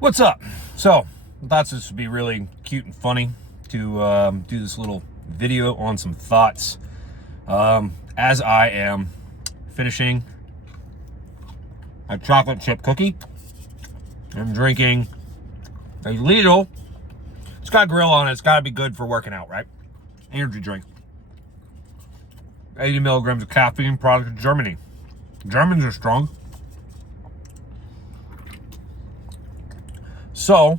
What's up? So, I thought this would be really cute and funny to do this little video on some thoughts as I am finishing a chocolate chip cookie. I'm drinking a Lidl. It's got a grill on it. It's got to be good for working out, right? Energy drink. 80 milligrams of caffeine, product of Germany. Germans are strong. So,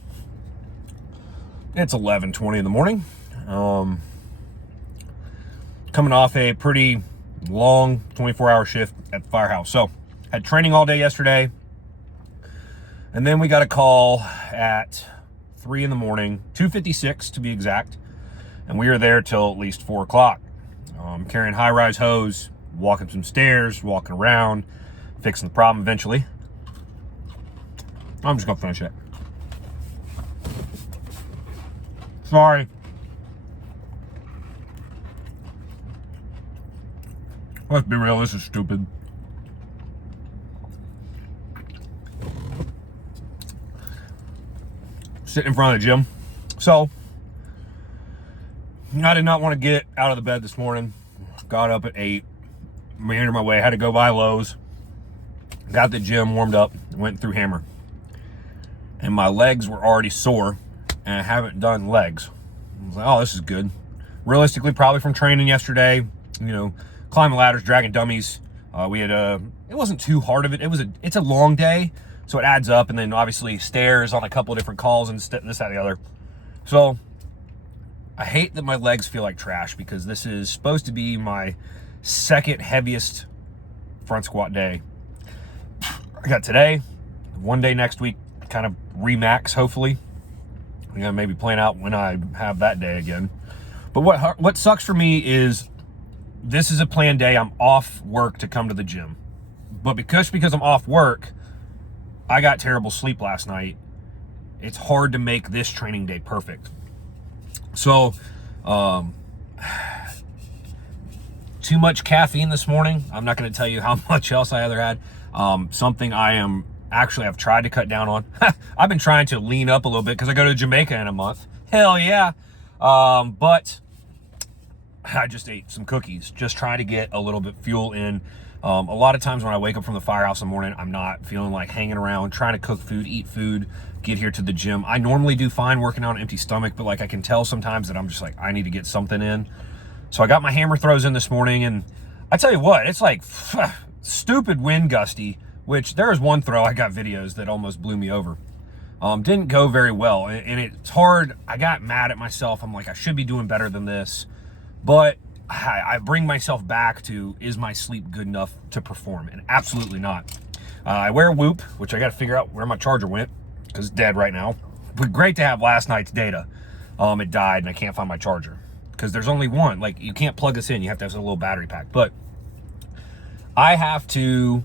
it's 11:20 in the morning. Coming off a pretty long 24-hour shift at the firehouse. So, had training all day yesterday. And then we got a call at 3 in the morning, 2:56 to be exact. And we were there till at least 4 o'clock. Carrying high-rise hose, walking some stairs, walking around, fixing the problem eventually. I'm just going to finish it. Sorry. Let's be real, this is stupid. Sitting in front of the gym. So, I did not want to get out of the bed this morning. Got up at 8. Meandered my way. Had to go by Lowe's. Got the gym warmed up. Went through Hammer. And my legs were already sore. And I haven't done legs. I was like, oh, this is good. Realistically, probably from training yesterday, climbing ladders, dragging dummies. We had it wasn't too hard of it. It's a long day, so it adds up. And then obviously stairs on a couple of different calls and this, that, and the other. So I hate that my legs feel like trash because this is supposed to be my second heaviest front squat day. I got today, one day next week, kind of remax, hopefully. I'm gonna maybe plan out when I have that day again. But what sucks for me is this is a planned day. I'm off work to come to the gym. But because I'm off work, I got terrible sleep last night. It's hard to make this training day perfect. So, too much caffeine this morning. I'm not gonna tell you how much else I other had. Something I've tried to cut down on. I've been trying to lean up a little bit because I go to Jamaica in a month. Hell yeah. But I just ate some cookies, just trying to get a little bit fuel in. A lot of times when I wake up from the firehouse in the morning, I'm not feeling like hanging around, trying to cook food, eat food, get here to the gym. I normally do fine working on an empty stomach, but I can tell sometimes that I'm just like, I need to get something in. So I got my hammer throws in this morning, and I tell you what, it's like stupid wind gusty. Which there was one throw, I got videos that almost blew me over. Didn't go very well. And it's hard. I got mad at myself. I'm like, I should be doing better than this. But I bring myself back to, is my sleep good enough to perform? And absolutely not. I wear a Whoop, which I got to figure out where my charger went because it's dead right now. But great to have last night's data. It died and I can't find my charger because there's only one. You can't plug this in. You have to have a little battery pack. But I have to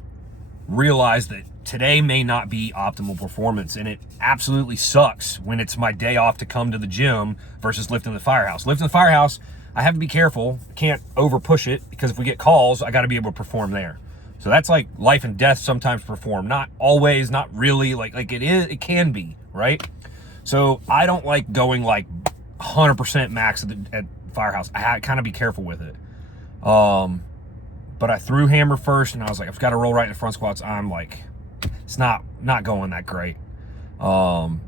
realize that today may not be optimal performance, and it absolutely sucks when it's my day off to come to the gym versus lifting the firehouse. Lifting the firehouse, I have to be careful. I can't over push it because if we get calls, I got to be able to perform there. So that's like life and death sometimes perform. Not always, not really. Like it is, it can be, right? So I don't like going 100% max at firehouse. I kind of be careful with it. But I threw hammer first, and I was like, I've got to roll right in the front squats. I'm like, it's not going that great. So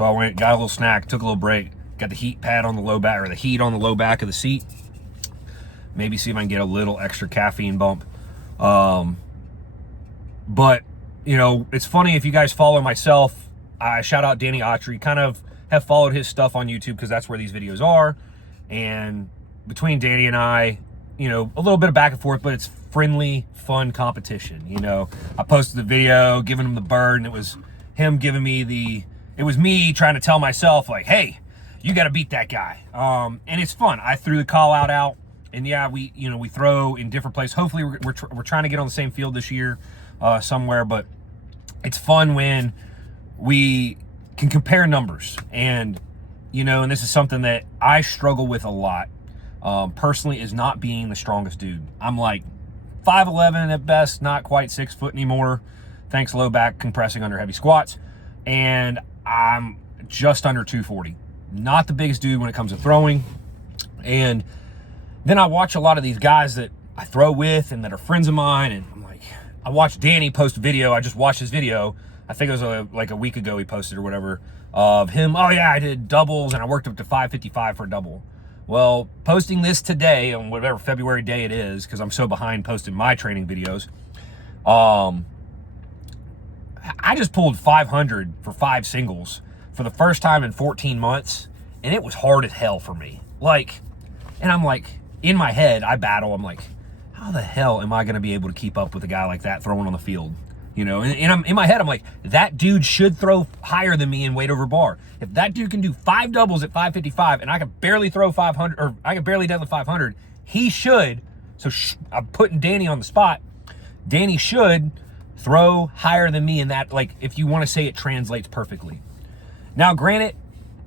I went, got a little snack, took a little break, got the heat pad on the low back, or the heat on the low back of the seat. Maybe see if I can get a little extra caffeine bump. But, it's funny if you guys follow myself. I shout out Danny Autry, kind of have followed his stuff on YouTube because that's where these videos are. And between Danny and I, a little bit of back and forth, but it's friendly, fun competition. I posted the video, giving him the bird, and it was him giving me it was me trying to tell myself, like, hey, you got to beat that guy. And it's fun. I threw the call out, and yeah, we throw in different places. Hopefully we're trying to get on the same field this year somewhere, but it's fun when we can compare numbers. And, and this is something that I struggle with a lot. Personally, is not being the strongest dude. I'm like 5'11" at best, not quite 6 foot anymore. Thanks low back compressing under heavy squats. And I'm just under 240. Not the biggest dude when it comes to throwing. And then I watch a lot of these guys that I throw with and that are friends of mine, and I'm like, I watched Danny post a video. I just watched his video. I think it was like a week ago he posted or whatever, of him. Oh yeah, I did doubles and I worked up to 555 for a double. Well, posting this today on whatever February day it is, because I'm so behind posting my training videos, I just pulled 500 for 5 singles for the first time in 14 months, and it was hard as hell for me. Like, and I'm like, in my head, I battle. I'm like, how the hell am I going to be able to keep up with a guy like that throwing on the field? You know, and I'm in my head, I'm like, that dude should throw higher than me in weight over bar. If that dude can do 5 doubles at 555 and I can barely throw 500, or I can barely deadlift 500, he should. So I'm putting Danny on the spot. Danny should throw higher than me in that, like, if you want to say it translates perfectly. Now, granted,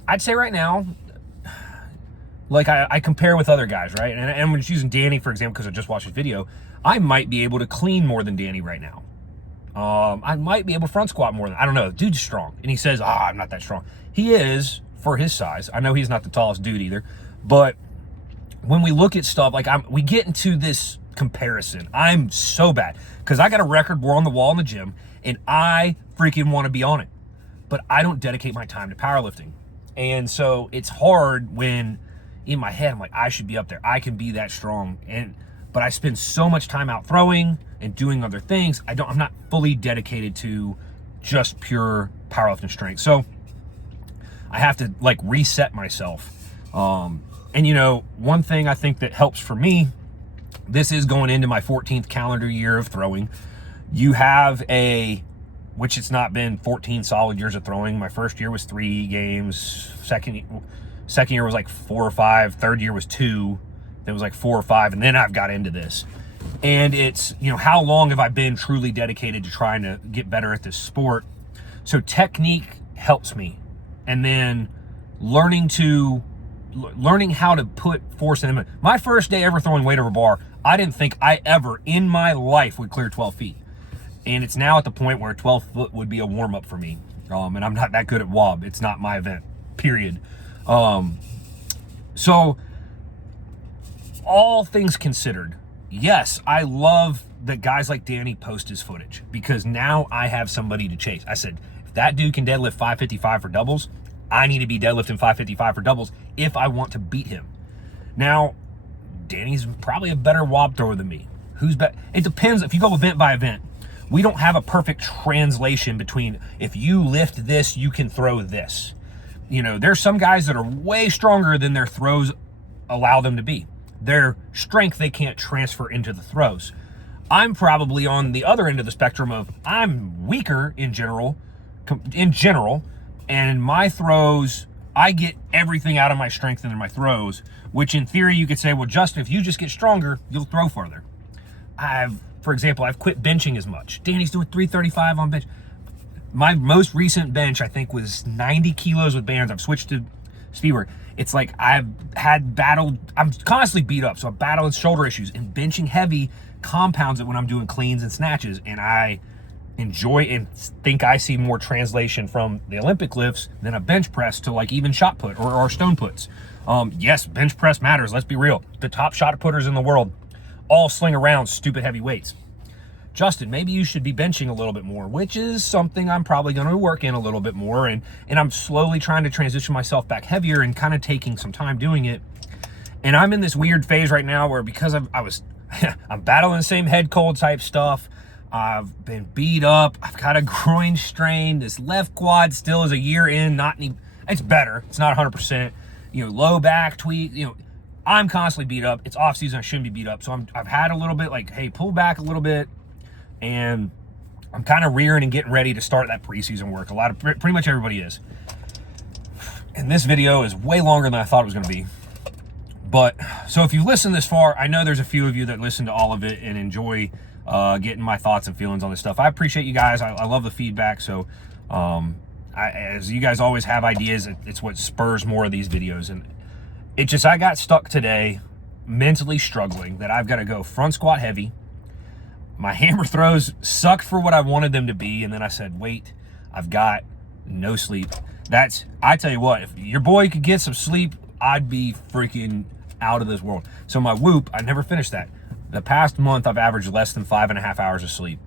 I'd say right now, like I compare with other guys, right? And I'm just using Danny, for example, because I just watched his video. I might be able to clean more than Danny right now. I might be able to front squat more than, I don't know. Dude's strong. And he says, I'm not that strong. He is for his size. I know he's not the tallest dude either. But when we look at stuff, like we get into this comparison. I'm so bad because I got a record board on the wall in the gym and I freaking want to be on it. But I don't dedicate my time to powerlifting. And so it's hard when in my head, I'm like, I should be up there. I can be that strong. But I spend so much time out throwing and doing other things. I'm not fully dedicated to just pure powerlifting strength. So I have to like reset myself. And you know, one thing I think that helps for me, this is going into my 14th calendar year of throwing. You have which it's not been 14 solid years of throwing. My first year was 3 games. Second year was like 4 or 5. Third year was 2. Then it was like 4 or 5. And then I've got into this. And it's, you know, how long have I been truly dedicated to trying to get better at this sport? So technique helps me. And then learning how to put force in it. My first day ever throwing weight over bar, I didn't think I ever in my life would clear 12 feet. And it's now at the point where 12 foot would be a warm up for me. And I'm not that good at WOB. It's not my event, period. So all things considered, yes, I love that guys like Danny post his footage because now I have somebody to chase. I said, if that dude can deadlift 555 for doubles, I need to be deadlifting 555 for doubles if I want to beat him. Now, Danny's probably a better WOB thrower than me. Who's better? It depends. If you go event by event, we don't have a perfect translation between if you lift this, you can throw this. You know, there's some guys that are way stronger than their throws allow them to be. Their strength they can't transfer into the throws. I'm probably on the other end of the spectrum of I'm weaker in general, and my throws, I get everything out of my strength in my throws, which in theory you could say, well, Justin, if you just get stronger, you'll throw farther. For example, I've quit benching as much. Danny's doing 335 on bench. My most recent bench, I think, was 90 kilos with bands. I've switched to speed work. It's like I'm constantly beat up, so I'm battling shoulder issues, and benching heavy compounds it when I'm doing cleans and snatches, and I enjoy and think I see more translation from the Olympic lifts than a bench press to like even shot put or stone puts. Yes, bench press matters. Let's be real. The top shot putters in the world all sling around stupid heavy weights. Justin, maybe you should be benching a little bit more, which is something I'm probably going to work in a little bit more. And I'm slowly trying to transition myself back heavier and kind of taking some time doing it. And I'm in this weird phase right now where because I'm battling the same head cold type stuff. I've been beat up. I've got a groin strain. This left quad still is a year in, it's better. It's not 100%. You know, low back tweak, you know, I'm constantly beat up. It's off season. I shouldn't be beat up. So I've had a little bit like, hey, pull back a little bit. And I'm kind of rearing and getting ready to start that preseason work. Pretty much everybody is. And this video is way longer than I thought it was going to be. But, so if you've listened this far, I know there's a few of you that listen to all of it and enjoy getting my thoughts and feelings on this stuff. I appreciate you guys. I love the feedback. So, as you guys always have ideas, it's what spurs more of these videos. And I got stuck today mentally struggling that I've got to go front squat heavy. My hammer throws sucked for what I wanted them to be. And then I said, wait, I've got no sleep. I tell you what, if your boy could get some sleep, I'd be freaking out of this world. So my Whoop, I never finished that. The past month, I've averaged less than 5.5 hours of sleep.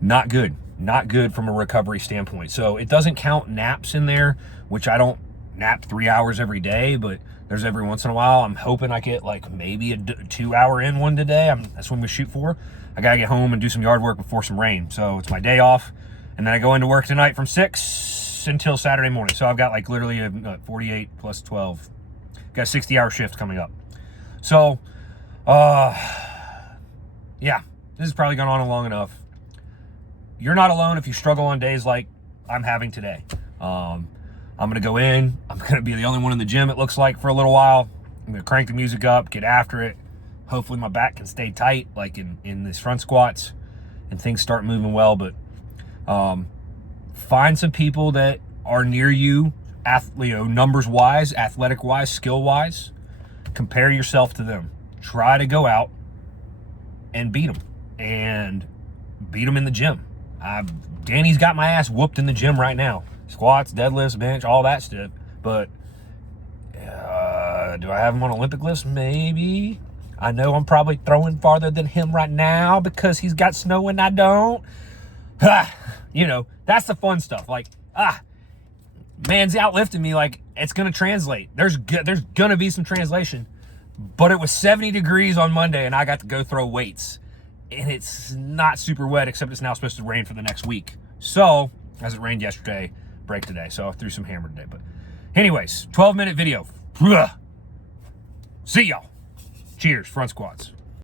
Not good from a recovery standpoint. So it doesn't count naps in there, which I don't nap 3 hours every day, but there's every once in a while. I'm hoping I get like maybe a 2 hour in one today. That's what we shoot for. I gotta get home and do some yard work before some rain. So it's my day off. And then I go into work tonight from 6 until Saturday morning. So I've got like literally a 48 plus 12. Got a 60-hour shift coming up. So, yeah, this has probably gone on long enough. You're not alone if you struggle on days like I'm having today. I'm going to go in. I'm going to be the only one in the gym, it looks like, for a little while. I'm going to crank the music up, get after it. Hopefully my back can stay tight, like in these front squats, and things start moving well. But find some people that are near you, numbers-wise, athletic-wise, skill-wise. Compare yourself to them. Try to go out and beat them. And beat them in the gym. Danny's got my ass whooped in the gym right now. Squats, deadlifts, bench, all that stuff. But do I have him on Olympic list? Maybe. I know I'm probably throwing farther than him right now because he's got snow and I don't. That's the fun stuff. Like, man's outlifting me. Like, it's going to translate. There's going to be some translation. But it was 70 degrees on Monday and I got to go throw weights. And it's not super wet, except it's now supposed to rain for the next week. So, as it rained yesterday, break today. So I threw some hammer today. But anyways, 12-minute video. See y'all. Cheers, front squats.